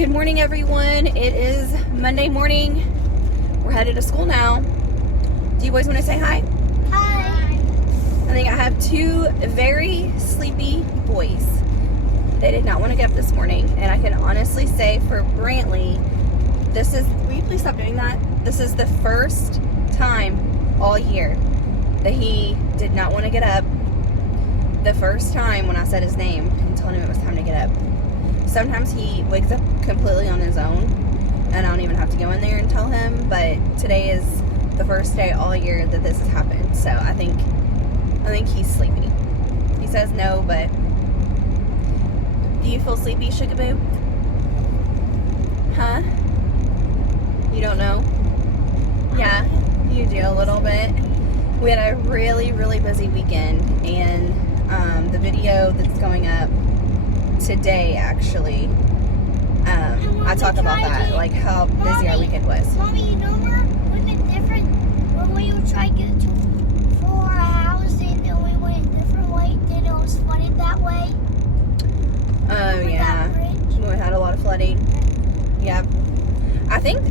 Good morning, everyone. It is Monday morning. We're headed to school now. Do you boys want to say hi? Hi. I think I have two very sleepy boys. They did not want to get up this morning, and I can honestly say for Brantley, will you please stop doing that? This is the first time all year that he did not want to get up. The first time when I said his name and told him it was time to get up. Sometimes he wakes up completely on his own, and I don't even have to go in there and tell him, but today is the first day all year that this has happened, so I think he's sleepy. He says no, but do you feel sleepy, Sugaboo? Huh? You don't know? Yeah, you do a little bit. We had a really, really busy weekend, and the video that's going up today, actually, I talk about that, like how busy our weekend was. Mommy, you know wasn't it different when we were trying to get to our house and then we went a different way, then it was flooded that way? Oh, yeah. We had a lot of flooding. Yep. I think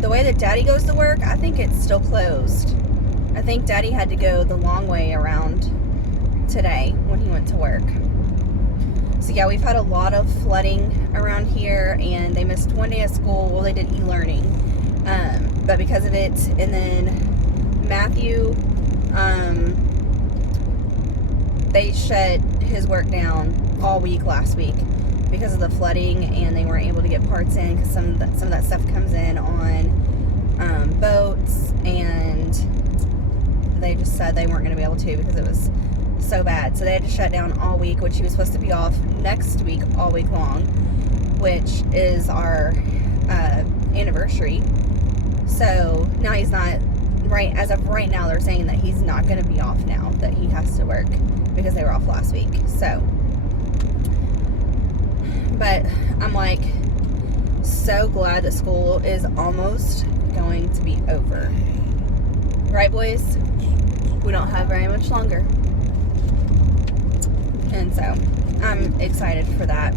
the way that Daddy goes to work, I think it's still closed. I think Daddy had to go the long way around today when he went to work. So yeah, we've had a lot of flooding around here, and they missed one day of school. Well, they did e-learning, but because of it. And then Matthew, they shut his work down all week last week because of the flooding, and they weren't able to get parts in because some of that stuff comes in on boats, and they just said they weren't going to be able to because it was so bad. So they had to shut down all week, which he was supposed to be off next week all week long, which is our anniversary. So now he's not, as of right now, they're saying that he's not going to be off now, that he has to work because they were off last week. So, but I'm like so glad that school is almost going to be over. Right, boys? We don't have very much longer. And so I'm excited for that.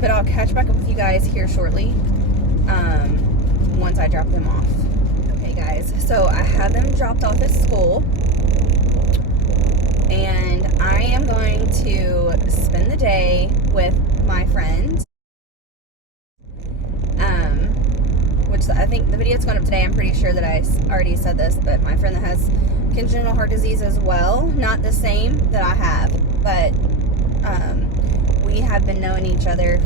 But I'll catch back up with you guys here shortly once I drop them off. Okay, guys, so I have them dropped off at school, and I am going to spend the day with my friend, which I think the video's going up today. I'm pretty sure that I already said this, but my friend that has congenital heart disease as well, not the same that I have, but we have been knowing each other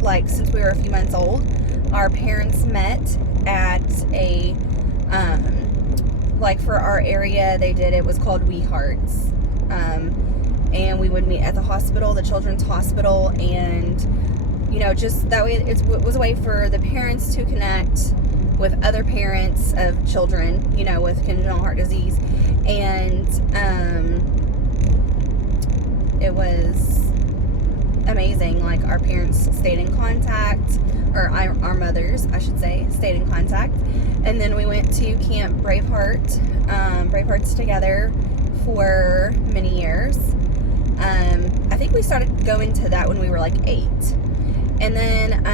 like since we were a few months old. Our parents met at a like for our area, it was called We Hearts, and we would meet at the hospital, the children's hospital, and just that way it was a way for the parents to connect with other parents of children, with congenital heart disease. And it was amazing. Like, our parents stayed in contact, or our mothers, I should say, stayed in contact. And then we went to Camp Bravehearts together for many years. I think we started going to that when we were like 8. And then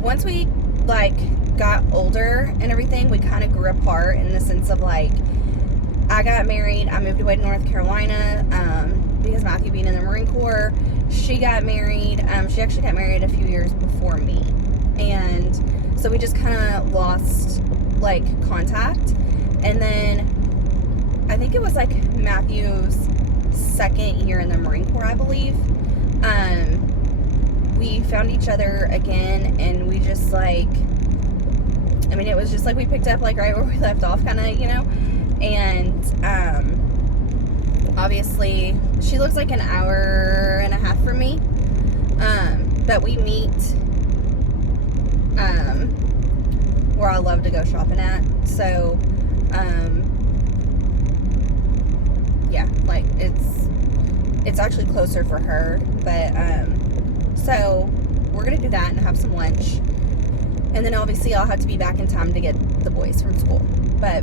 once we got older and everything, we kind of grew apart in the sense of I got married, I moved away to North Carolina because Matthew being in the Marine Corps. She got married, she actually got married a few years before me, and so we just kind of lost contact. And then I think it was Matthew's second year in the Marine Corps, I believe, we found each other again, and we just it was just we picked up right where we left off, kind of, and obviously she lives an hour and a half from me, but we meet where I love to go shopping at. So yeah, it's actually closer for her, but so we're gonna do that and have some lunch. And then obviously I'll have to be back in time to get the boys from school. But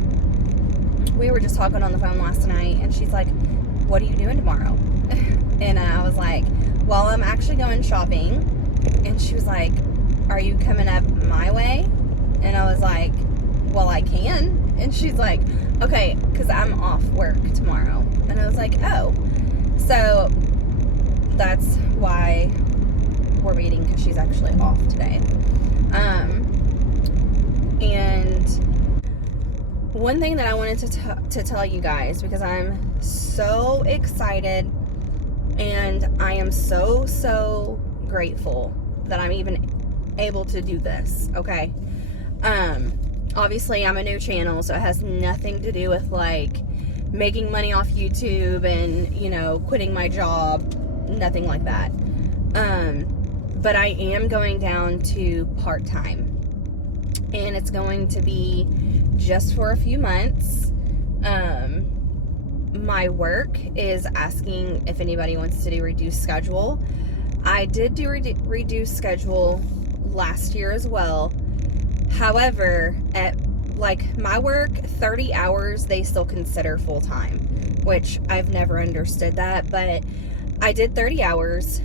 we were just talking on the phone last night, and she's like, what are you doing tomorrow? And I was like, well, I'm actually going shopping. And she was like, are you coming up my way? And I was like, well, I can. And she's like, okay, because I'm off work tomorrow. And I was like, oh. So that's why we're meeting, because she's actually off today. And one thing that I wanted to tell you guys, because I'm so excited and I am so grateful that I'm even able to do this, okay? Obviously I'm a new channel, so it has nothing to do with like making money off YouTube and, you know, quitting my job, nothing like that. But I am going down to part-time, and it's going to be just for a few months. My work is asking if anybody wants to do reduced schedule. I did do reduced schedule last year as well. However, at like my work, 30 hours they still consider full-time, which I've never understood that, but I did 30 hours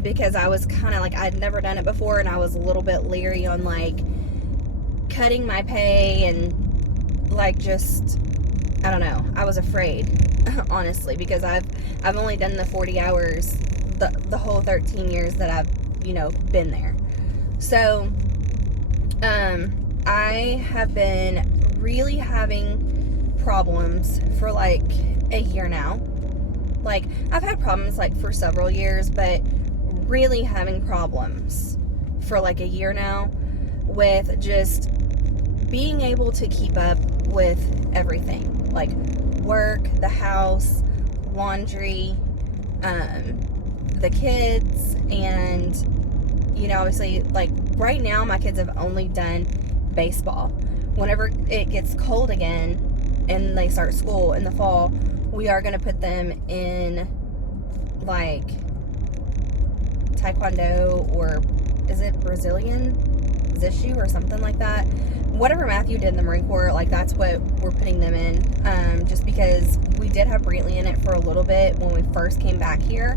because I was kind of like, I'd never done it before, and I was a little bit leery on like cutting my pay and like just, I don't know, I was afraid honestly, because I've only done the 40 hours the whole 13 years that I've, you know, been there. So I have been really having problems for like a year now. Like, I've had problems like for several years, but really having problems for like a year now with just being able to keep up with everything, like work, the house, laundry, the kids, and, you know, obviously, like right now my kids have only done baseball. Whenever it gets cold again and they start school in the fall, we are going to put them in like taekwondo, or is it Brazilian Jiu-Jitsu or something like that. Whatever Matthew did in the Marine Corps, like that's what we're putting them in, just because we did have Brantley in it for a little bit when we first came back here,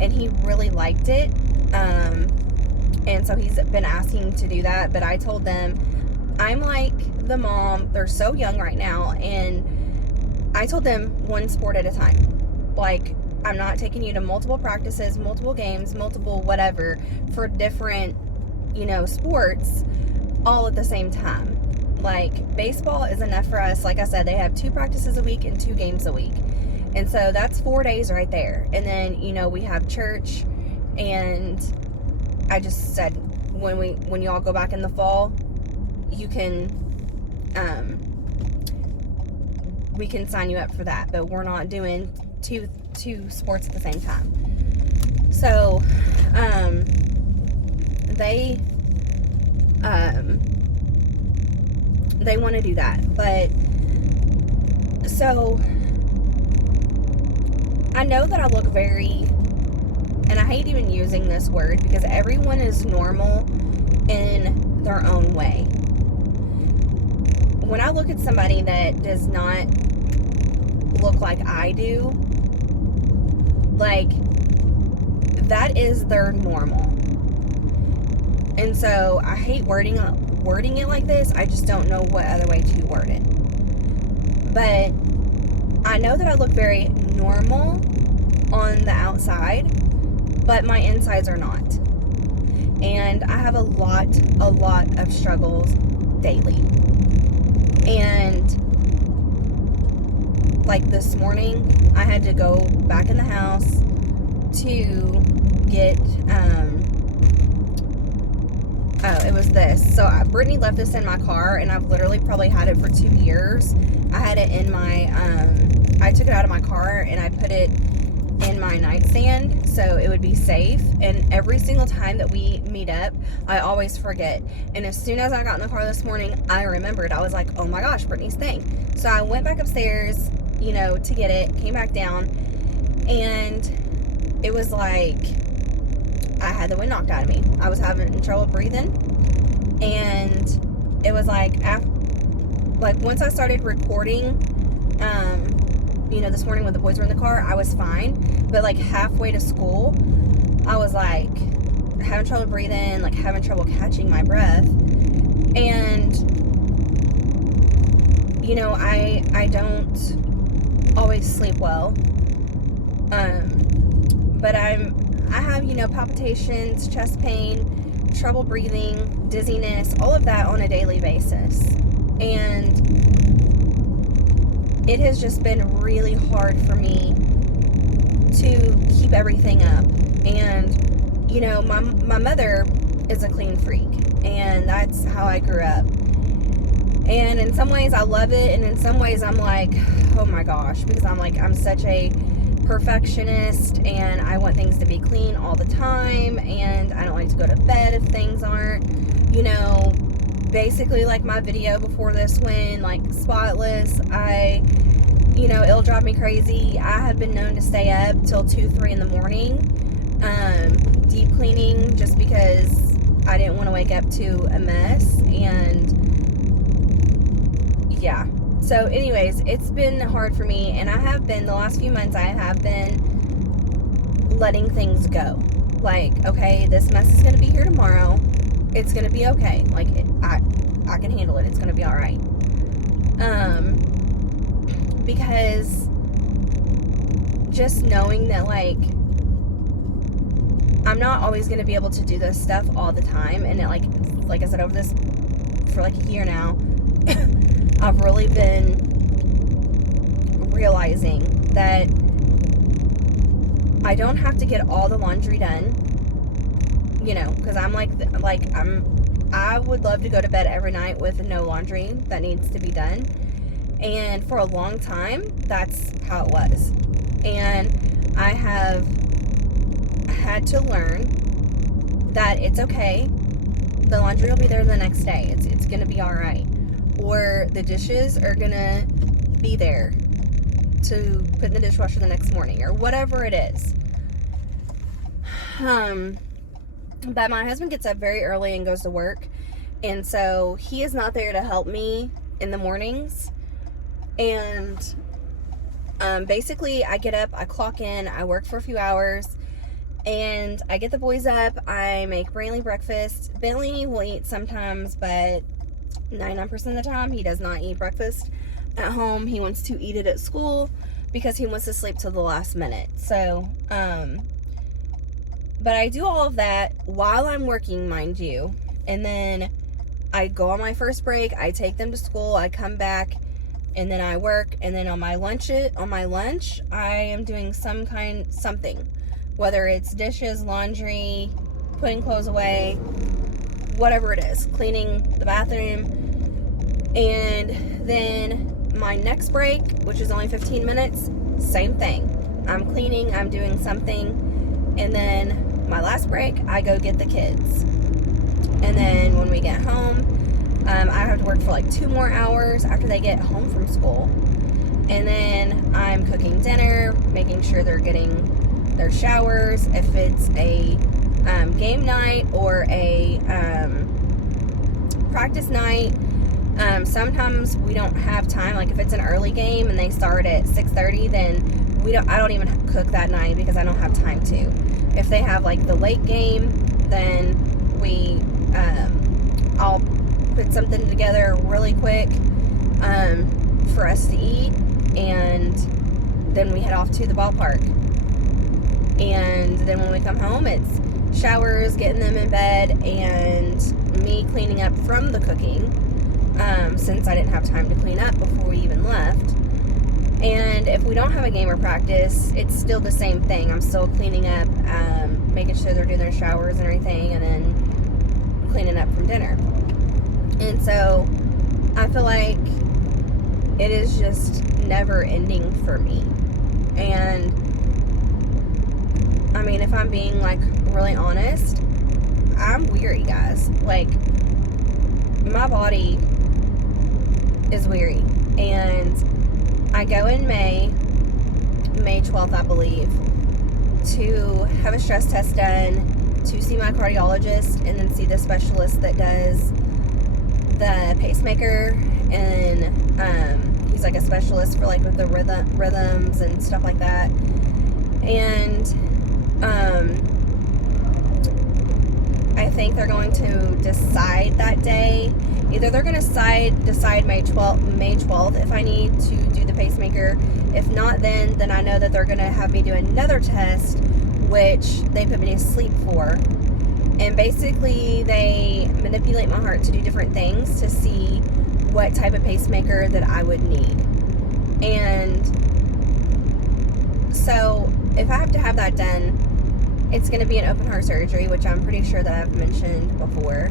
and he really liked it, and so he's been asking to do that. But I told them, I'm like the mom, they're so young right now, and I told them one sport at a time. Like, I'm not taking you to multiple practices, multiple games, multiple whatever for different, you know, sports all at the same time. Like, baseball is enough for us. Like I said, they have 2 practices a week and 2 games a week. And so that's 4 days right there. And then, you know, we have church, and I just said, when y'all go back in the fall, you can, we can sign you up for that, but we're not doing two sports at the same time. So, they want to do that, but so I know that I look very, and I hate even using this word because everyone is normal in their own way. When I look at somebody that does not look like I do, like, that is their normal. And so I hate wording it like this. I just don't know what other way to word it. But I know that I look very normal on the outside, but my insides are not. And I have a lot of struggles daily. And like this morning, I had to go back in the house to get, it was this. So Brittany left this in my car, and I've literally probably had it for 2 years. I had it in my, I took it out of my car and I put it in my nightstand so it would be safe. And every single time that we meet up, I always forget. And as soon as I got in the car this morning, I remembered. I was like, oh my gosh, Brittany's thing. So I went back upstairs, you know, to get it, came back down, and it was like I had the wind knocked out of me. I was having trouble breathing, and it was like once I started recording, this morning when the boys were in the car, I was fine. But, like, halfway to school, I was, like, having trouble breathing, like, having trouble catching my breath. And, I don't always sleep well. But I have, palpitations, chest pain, trouble breathing, dizziness, all of that on a daily basis. And it has just been really hard for me to keep everything up. And, my mother is a clean freak, and that's how I grew up. And in some ways I love it, and in some ways I'm like, oh my gosh, because I'm such a perfectionist, and I want things to be clean all the time, and I don't like to go to bed if things aren't, basically like my video before this one, like spotless. It'll drive me crazy. I have been known to stay up till 2-3 in the morning, deep cleaning, just because I didn't want to wake up to a mess. And yeah, so anyways, it's been hard for me, and the last few months I have been letting things go. Like, okay, this mess is going to be here tomorrow. It's going to be okay. Like, I can handle it. It's going to be all right. Because just knowing that, like, I'm not always going to be able to do this stuff all the time. And like I said, over this, for like a year now, I've really been realizing that I don't have to get all the laundry done, because I'm I would love to go to bed every night with no laundry that needs to be done. And for a long time, that's how it was. And I have had to learn that it's okay. The laundry will be there the next day. It's going to be all right. Or the dishes are going to be there to put in the dishwasher the next morning, or whatever it is. But my husband gets up very early and goes to work, and so he is not there to help me in the mornings. And basically I get up, I clock in, I work for a few hours, and I get the boys up. I make Brantley breakfast. Bentley will eat sometimes, but 99% of the time he does not eat breakfast at home. He wants to eat it at school because he wants to sleep till the last minute. So but I do all of that while I'm working, mind you, and then I go on my first break, I take them to school, I come back, and then I work, and then on my lunch, I am doing something, whether it's dishes, laundry, putting clothes away, whatever it is, cleaning the bathroom. And then my next break, which is only 15 minutes, same thing. I'm cleaning, I'm doing something, and then my last break, I go get the kids. And then when we get home, I have to work for like 2 more hours after they get home from school. And then I'm cooking dinner, making sure they're getting their showers. If it's a game night or a practice night, sometimes we don't have time. Like if it's an early game and they start at 6:30, then I don't even cook that night because I don't have time to. If they have like the late game, then I'll put something together really quick for us to eat, and then we head off to the ballpark. And then when we come home, it's showers, getting them in bed, and me cleaning up from the cooking, since I didn't have time to clean up before we even left. And if we don't have a game or practice, it's still the same thing. I'm still cleaning up, making sure they're doing their showers and everything, and then cleaning up from dinner. And so I feel like it is just never ending for me. And I mean, if I'm being like really honest, I'm weary, guys. Like, my body is weary. And I go in May 12th, I believe, to have a stress test done, to see my cardiologist, and then see the specialist that does the pacemaker. And He's like a specialist for like with the rhythms and stuff like that. And I think they're going to decide that day. Either they're going to decide May 12th if I need to do the pacemaker. If not, then I know that they're going to have me do another test, which they put me to sleep for. And basically, they manipulate my heart to do different things to see what type of pacemaker that I would need. And so, if I have to have that done, it's going to be an open heart surgery, which I'm pretty sure that I've mentioned before.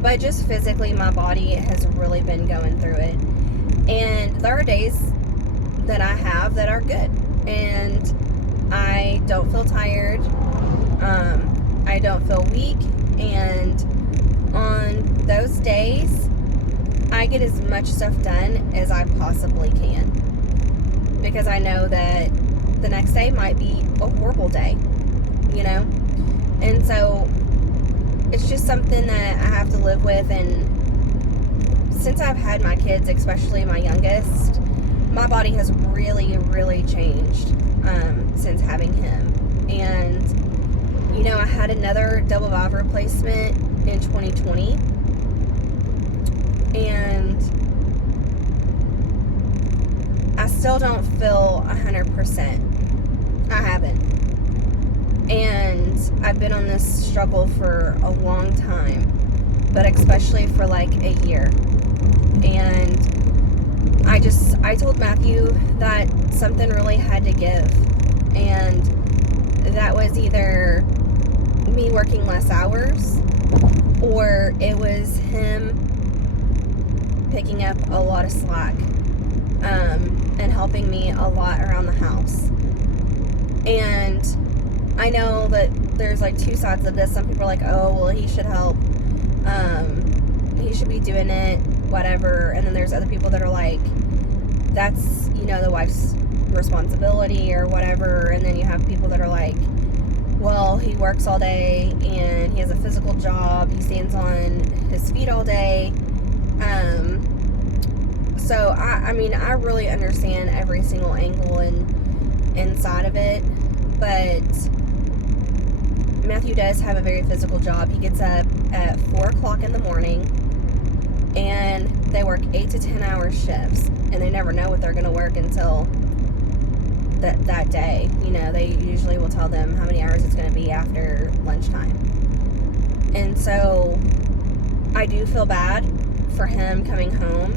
But just physically, my body has really been going through it. And there are days that I have that are good. And I don't feel tired. I don't feel weak. And on those days, I get as much stuff done as I possibly can. Because I know that the next day might be a horrible day, you know? And so it's just something that I have to live with. And since I've had my kids, especially my youngest, my body has really, really changed since having him. And, you know, I had another double valve replacement in 2020. And I still don't feel 100%. I haven't. And I've been on this struggle for a long time, but especially for like a year. And I told Matthew that something really had to give. And that was either me working less hours, or it was him picking up a lot of slack, and helping me a lot around the house. And I know that there's like two sides of this. Some people are like, oh, well, he should help. He should be doing it, whatever. And then there's other people that are like, that's, you know, the wife's responsibility or whatever. And then you have people that are like, well, he works all day and he has a physical job. He stands on his feet all day. So, I mean, I really understand every single angle and inside of it. But Matthew does have a very physical job. He gets up at 4 o'clock in the morning, and they work 8 to 10 hour shifts, and they never know what they're going to work until that day. You know, they usually will tell them how many hours it's going to be after lunchtime. And so I do feel bad for him coming home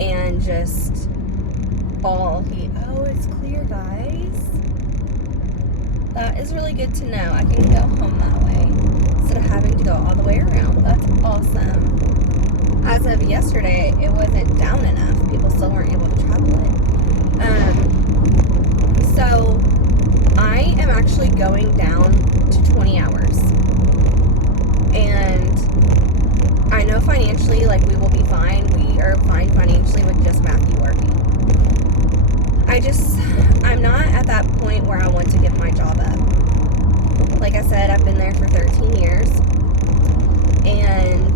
and just oh, it's clear, guys. That is really good to know. I can go home that way instead of having to go all the way around. That's awesome. As of yesterday, it wasn't down enough. People still weren't able to travel it. So I am actually going down to 20 hours. And I know financially, like, we will be fine. We are fine financially with just Matthew working. I'm not at that point where I want to give my job up. Like I said, I've been there for 13 years. And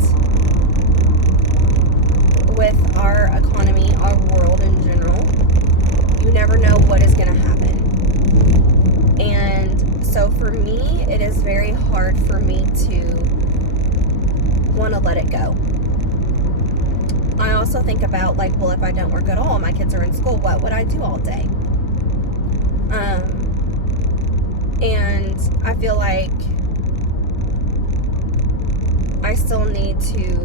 with our economy, our world in general, you never know what is going to happen. And so for me, it is very hard for me to want to let it go. I also think about, like, well, if I don't work at all, my kids are in school, what would I do all day? And I feel like I still need to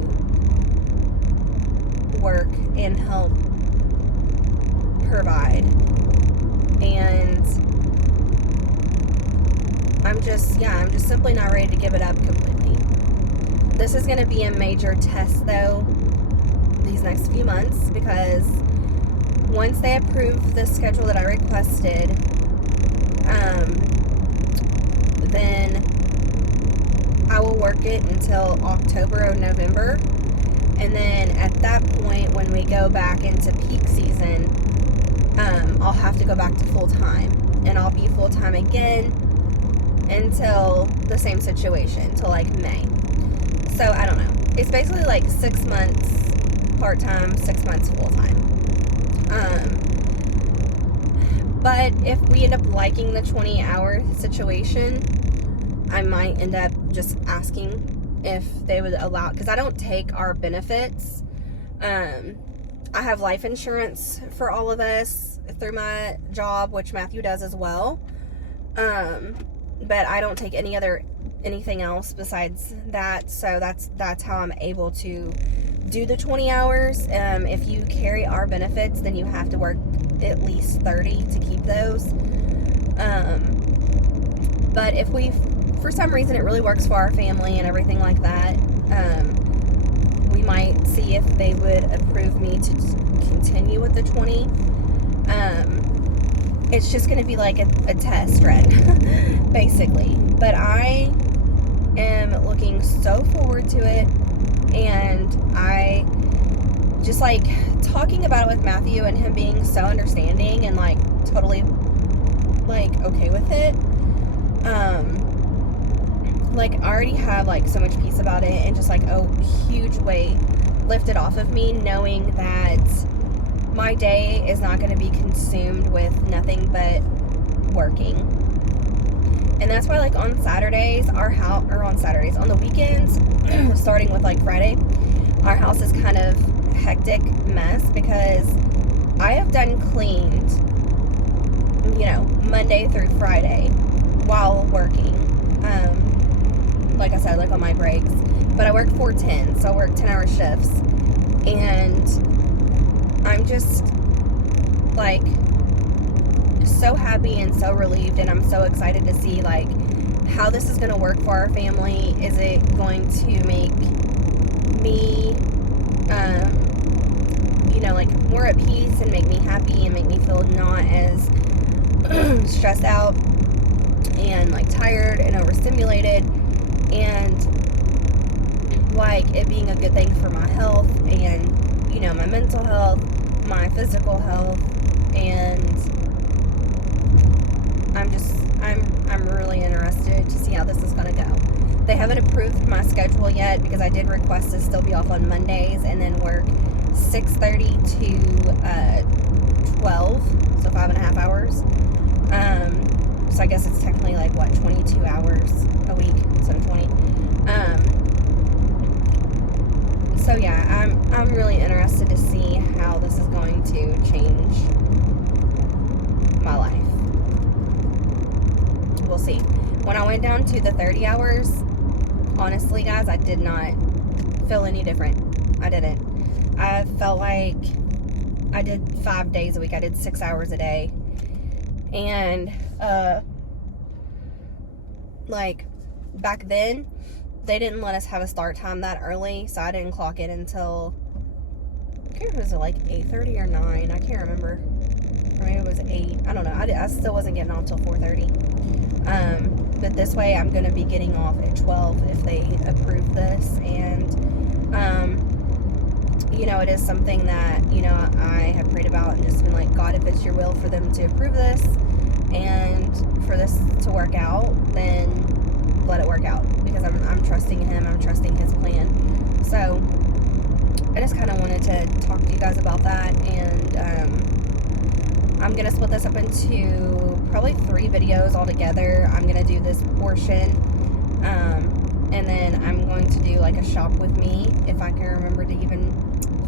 work and help provide. And I'm just simply not ready to give it up completely. This is going to be a major test, though, these next few months, because once they approve the schedule that I requested, then I will work it until October or November. And then at that point, when we go back into peak season, I'll have to go back to full-time. And I'll be full-time again until the same situation, till like May. So I don't know. It's basically like 6 months part-time, 6 months full-time. But if we end up liking the 20-hour situation, I might end up just asking if they would allow, because I don't take our benefits. I have life insurance for all of us through my job, which Matthew does as well. But I don't take anything else besides that. So that's how I'm able to do the 20 hours. If you carry our benefits, then you have to work at least 30 to keep those. But if for some reason it really works for our family and everything like that, we might see if they would approve me to continue with the 20. It's just going to be like a test run, basically. But I am looking so forward to it, and I just like talking about it with Matthew and him being so understanding and like totally like okay with it. Like I already have like so much peace about it, and just like a huge weight lifted off of me, knowing that my day is not going to be consumed with nothing but working. And that's why like on Saturdays, on the weekends, starting with like Friday, our house is kind of hectic mess because I have done cleaned, Monday through Friday while working. Like I said, like on my breaks, but I work 4-10, so I work 10-hour shifts, and I'm just like so happy and so relieved, and I'm so excited to see like how this is going to work for our family. Is it going to make me like more at peace and make me happy and make me feel not as stressed out and like tired and overstimulated, and like it being a good thing for my health and my mental health, my physical health, and I'm really interested to see how this is going to go. They haven't approved my schedule yet because I did request to still be off on Mondays and then work 6:30 to 12, so 5.5 hours. So I guess it's technically like 22 hours a week instead of 20. So yeah, I'm really interested to see how this is going to change my life. We'll see. When I went down to the 30 hours, honestly guys, I did not feel any different. I didn't. I felt like I did 5 days a week. I did 6 hours a day. And like back then, they didn't let us have a start time that early, so I didn't clock in until, I can't remember, was it like 8:30 or 9? I can't remember. Or maybe it was 8. I don't know. I still wasn't getting off till 4:30. But this way, I'm going to be getting off at 12 if they approve this. And, it is something that, I have prayed about and just been like, God, if it's your will for them to approve this and for this to work out, then let it work out, because I'm trusting him. I'm trusting his plan. So I just kind of wanted to talk to you guys about that, and I'm gonna split this up into probably 3 videos altogether. I'm gonna do this portion, and then I'm going to do like a shop with me if I can remember to even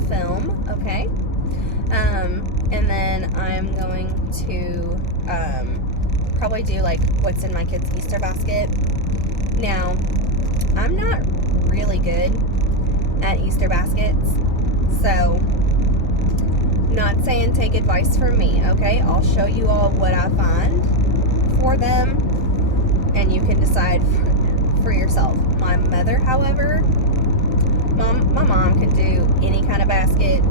film. Okay. And then I'm going to probably do like what's in my kids' Easter basket. Now, I'm not really good at Easter baskets, so not saying take advice from me, okay? I'll show you all what I find for them, and you can decide for yourself. My mother, however, my mom can do any kind of basket,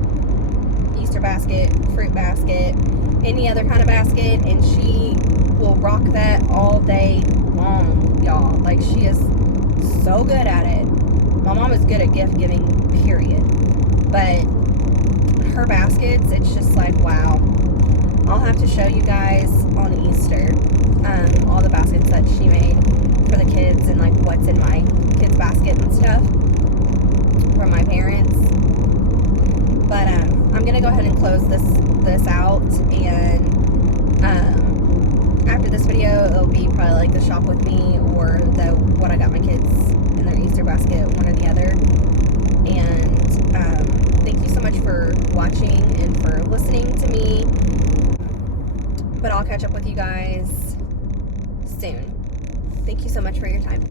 Easter basket, fruit basket, any other kind of basket, and she will rock that all day long, y'all. Like, she is so good at it. My mom is good at gift giving, period. But her baskets, it's just like, wow. I'll have to show you guys on Easter all the baskets that she made for the kids, and like what's in my kids' basket and stuff from my parents. But I'm gonna go ahead and close this out, and after this video, it'll be probably like the shop with me or the what I got my kids in their Easter basket, one or the other. And thank you so much for watching and for listening to me. But I'll catch up with you guys soon. Thank you so much for your time.